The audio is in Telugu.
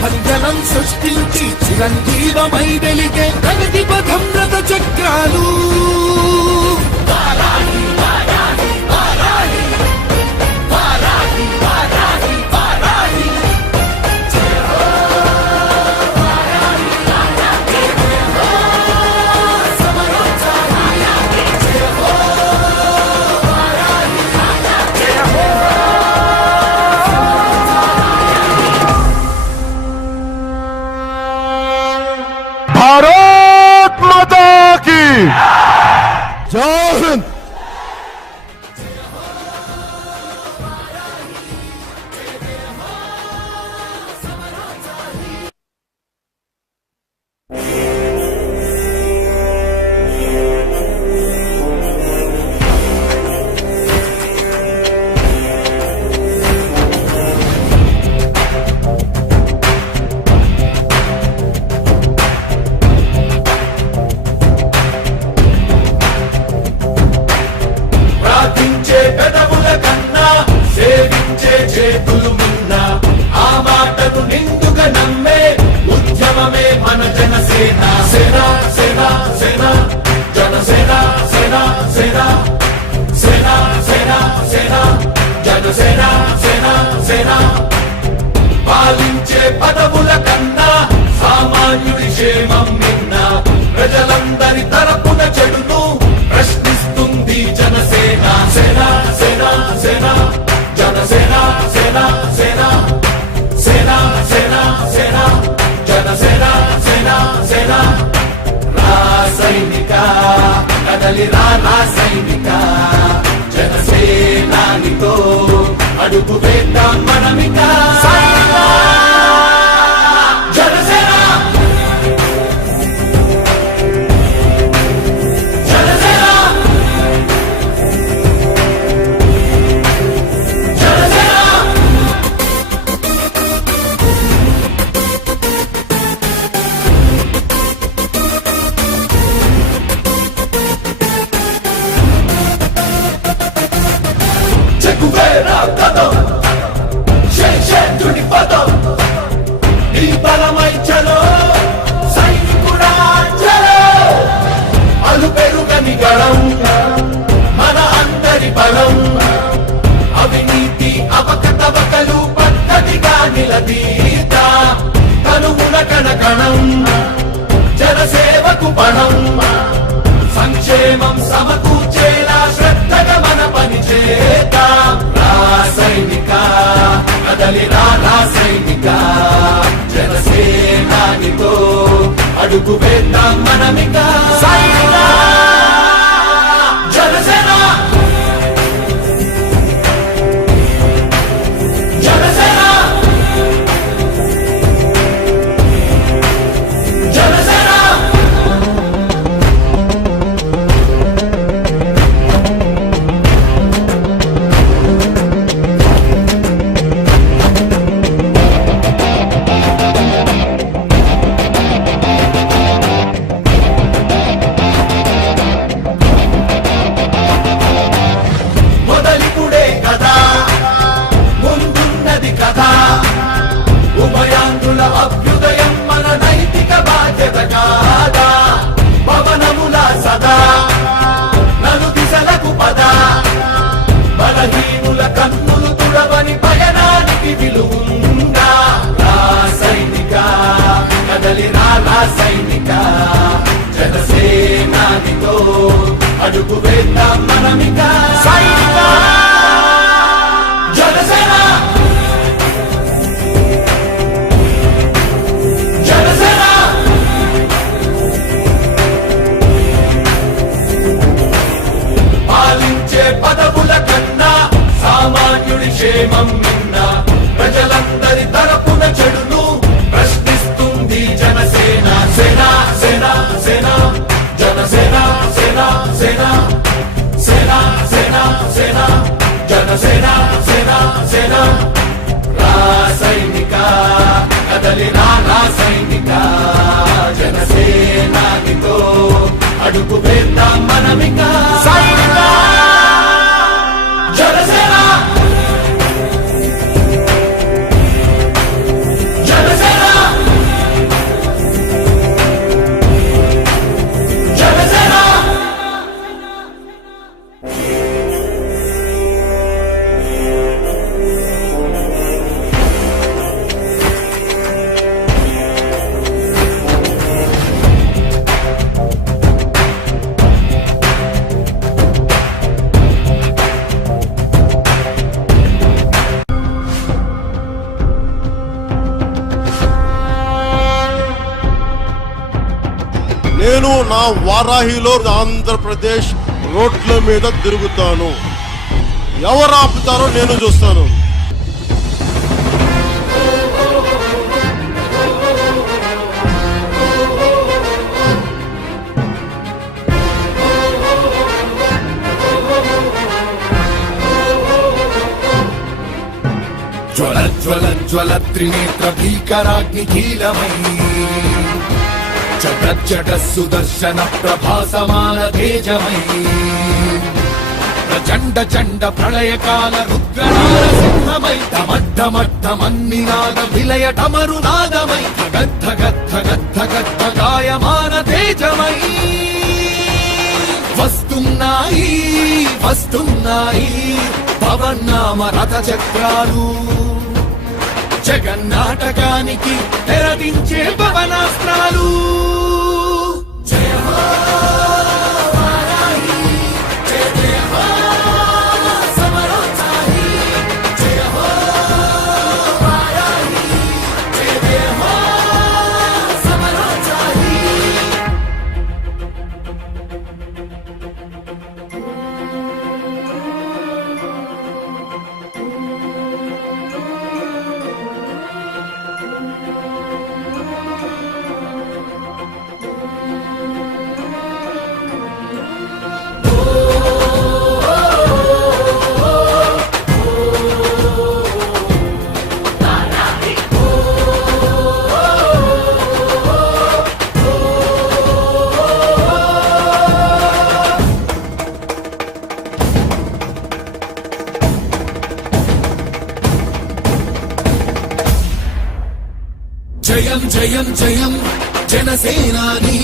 ప్రభంజనం సృష్టించి చిరంజీవమై వెలిగే ప్రగతి పథం రథ చక్రాలు. भारत माता की जय हिंद. పెదవుల కన్నా సేవించే చేతులు మిన్న ఆ మాటను నిండుగా నమ్మే ఉద్యమమే మన జనసేన. సేన సేన సేన జనసేన సేన సేన సేన సేన సేన జనసేన సేన సేన. పాలించే పదవుల కన్నా సామాన్యుడి క్షేమం నిన్న ప్రజలందరి తరపున చెడును ప్రశ్నిస్తుంది జనసేన. సేన సేన సేన జనసేన సేన సేన సేన సేన సేన జనసేన సేన సేన. రాసైనిక కదలి రాసైనిక జనసేనానితో అడుగు వేద్దాం మనమిక. పదం శేషుడి పదం ఈ బలమై చలో సైనికుడా చలో. అలు పెరుగని గళం మన అందరి బలం. అవినీతి అవకతవకలు పద్ధతిగా నిలదీత కనుమున కణకణం జనసేవకు పణం. సంక్షేమం సమకూర్చేలా శ్రద్ధగా మన పని చేద్దాం. రాసైనిక కదలి రాసైనిక జనసేనానితో అడుగు వేద్దాం మనమిక. జనసేన జనసేన జనసేన. ఉభయాంధ్రుల అభ్యుదయం మన నైతిక బాధ్యత కాదా. పవనముల సదా నలు దిశలకు పద బలహీనుల కన్నులు తుడవని పయనానికి విలువుందా. రాసైనిక కదలి రాసైనిక జనసేనానితో అడుగు వేద్దాం మనమిక. జనసేన పదవుల కన్నా సామాన్యుడి క్షేమం నిన్న ప్రజలందరి తరపున చెడును ప్రశ్నిస్తుంది జనసేన. సేన సేన సేన జనసేన సేన సేన సేన సేన సేన జనసేన సేన సేన. రాసైనిక కదలి రాసైనిక జనసేనానితో అడుగు వేద్దాం మనమిక. జనసేన జనసేన నా వారాహిలో ఆంధ్రప్రదేశ్ రోడ్ల మీద తిరుగుతాను. ఎవరు ఆపుతారో నేను చూస్తాను. జ్వల జ్వల జ్వల త్రినేత్ర భీకరాగ్ని కీలమై చట చట సుదర్శన ప్రభాసమాన తేజమై ప్రచండ చండ ప్రళయకాల రుద్రనారసింహమై ఢమడ్ఢమడ్ఢమన్నినాద విలయ డమరునాదమై గద్ధ గద్ధ గద్ధ గద్ధ గాయమాన తేజమై వస్తున్నాయి వస్తున్నాయి పవన్నామ రథ చక్రాలు జగన్నాటకానికి తెరదించే పవనాస్త్రాలు. జయ హో వారాహి, జయ జయ హో సమరోత్సాహి, జయ హో వారాహి, జయ జయ హో సమరోత్సాహి. జయం జయం జయం జనసేనాని